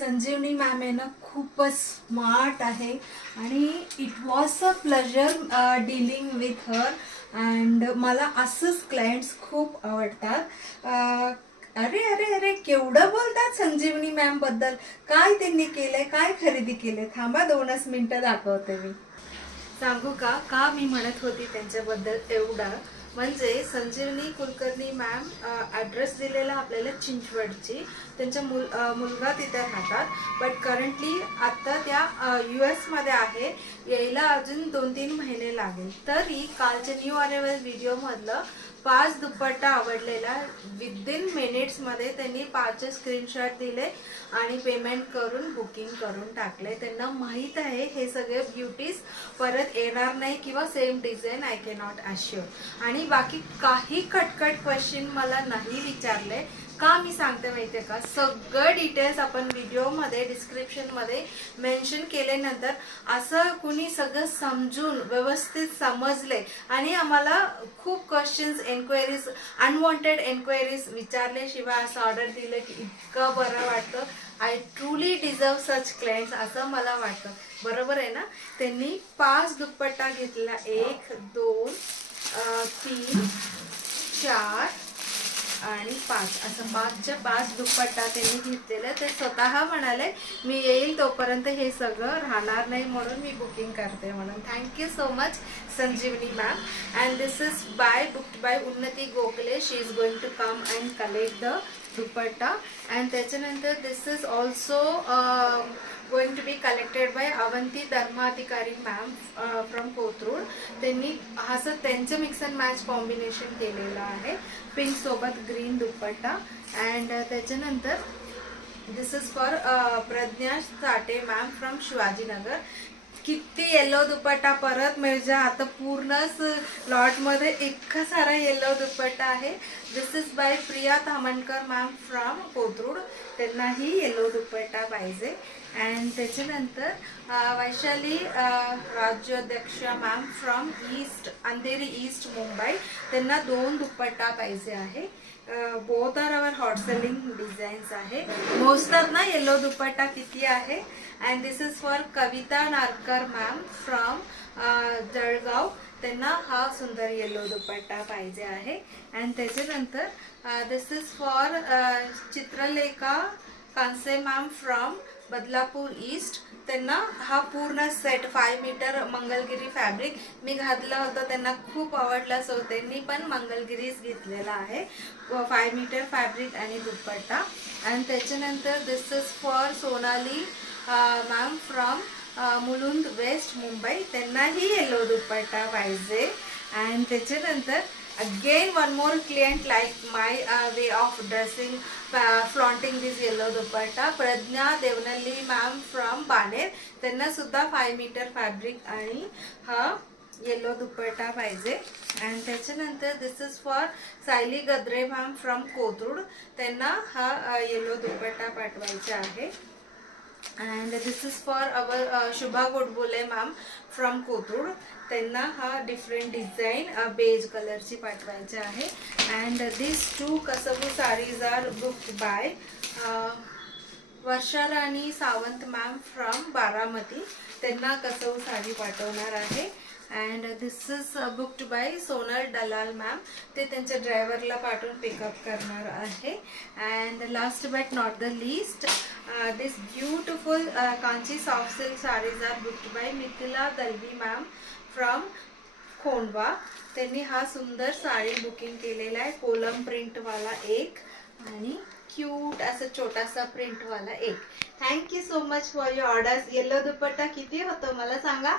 संजीवनी ma'am आहे ना खूपच स्मार्ट आहे आणि it was a pleasure dealing with her and मला असंच क्लायंट्स खूप आवडतात. अरे अरे अरे केवढं बोलतात संजीवनी मॅम बद्दल. काय त्यांनी केलंय, काय खरेदी केले, थांबा 2च मिनिटं दाखवते. मी सांगू का मी म्हणत होती त्यांच्याबद्दल एवढं. म्हणजे संजीवनी कुलकर्णी मॅम ॲड्रेस दिलेला आपल्याला चिंचवडची. त्यांचा मुलगा तिथे राहतात, बट करंटली आत्ता त्या US मध्ये आहे. यायला अजून 2-3 महिने लागेल. तरी कालच्या न्यू अरायवल व्हिडिओमधलं 5 दुपट्टा आवडलेला विदिन मिनिट्समध्ये त्यांनी 5 स्क्रीनशॉट दिले आणि पेमेंट करून बुकिंग करून टाकले. त्यांना माहीत आहे हे सगळे ब्युटीज परत येणार नाही किंवा same design I cannot assure. आणि बाकी काही कटकट क्वेश्चन मला नाही विचारले. का मी सांगते माहितीये का, सगळं डिटेल्स आपण व्हिडिओमध्ये डिस्क्रिप्शनमध्ये मेन्शन केल्यानंतर असं कुणी सगळं समजून व्यवस्थित समजले आणि आम्हाला खूप क्वेश्चन्स एन्क्वायरीज अनवॉन्टेड एन्क्वायरीज विचारल्याशिवाय असं ऑर्डर दिलं की इतकं बरं वाटतं. I truly deserve such clients असं मला वाटतं. बरोबर आहे ना. त्यांनी 5 दुपट्टा घेतला, 1 2 3 4 आणि 5 असं 5च्या 5 दुपट्टा त्यांनी घेतलेलं. ते स्वतः म्हणाले मी येईल तोपर्यंत हे सगळं राहणार नाही म्हणून मी बुकिंग करते म्हणून. Thank you so much Sanjeevani ma'am. And this is booked by Unnati Gokhale. She is going to come and collect the dupatta. And त्याच्यानंतर this is also going to be collected by Avanti Dharmadhikari ma'am from Kothrud. त्यांनी असं त्यांचं मिक्स अँड मॅच कॉम्बिनेशन केलेलं आहे, pink सोबत green dupatta. And त्याच्यानंतर this is for Pragya Sathe ma'am from Shivajinagar. किती yellow दुपट्टा परत मिळजा, आता पूर्णच लॉटमध्ये इतका सारा येलो दुपट्टा आहे. This is by Priya Tamankar ma'am from Kothrud. त्यांनाही येलो दुपट्टा पाहिजे. अँड त्याच्यानंतर Vaishali Rajyadhyaksha ma'am from Andheri East Mumbai. त्यांना 2 दुपट्टा पाहिजे आहे. Both are our hot selling designs आहे. मोजतात ना येलो दुपट्टा किती आहे. And this is for Kavita Narkar ma'am from Jalgaon. त्यांना हा सुंदर येलो दुपट्टा पाहिजे आहे. अँड त्याच्यानंतर this is for Chitralekha Kanse ma'am from Badlapur east. त्यांना हा पूर्ण सेट 5 मीटर मंगलगिरी फॅब्रिक मी घातला होता, त्यांना खूप आवडला. सो त्यांनी पण मंगलगिरीच घेतलेला आहे, 5 मीटर फॅब्रिक आणि दुपट्टा. आणि त्याच्यानंतर this is for Sonali ma'am from Mulund West Mumbai. त्यांनाही येलो दुपट्टा पाहिजे. अँड त्याच्यानंतर again one more client like my way of dressing, flaunting this yellow dupatta. Pragya Devanalli ma'am from Baner. त्यांना सुद्धा 5 मीटर फॅब्रिक आणि हा येलो दुपट्टा पाहिजे. अँड त्याच्यानंतर this is for Sayali Gadre ma'am from Kothrud. त्यांना हा येलो दुपट्टा पाठवायचा आहे. And this is for our Shubha Godbole ma'am from Kothrud. त्यांना हा डिफरंट डिझाईन बेज कलरची पाठवायची आहे. अँड दिस 2 कसबू saris are booked by Varsha Rani Sawant ma'am from Baramati. त्यांना कसबू साडी पाठवणार आहे. And this is booked by Sonal Dalal ma'am. ते त्यांच्या ड्रायव्हरला पाठवून पिकअप करणार आहे. And last but not the least, this beautiful Kanchi soft silk saris are booked by Mithila Dalvi ma'am from Khondwa. त्यांनी हा सुंदर साडी बुकिंग केलेला आहे. कोलम प्रिंटवाला एक आणि क्यूट असं छोटासा प्रिंटवाला एक. Thank you so much for your orders. Yellow dupatta किती होतो मला सांगा.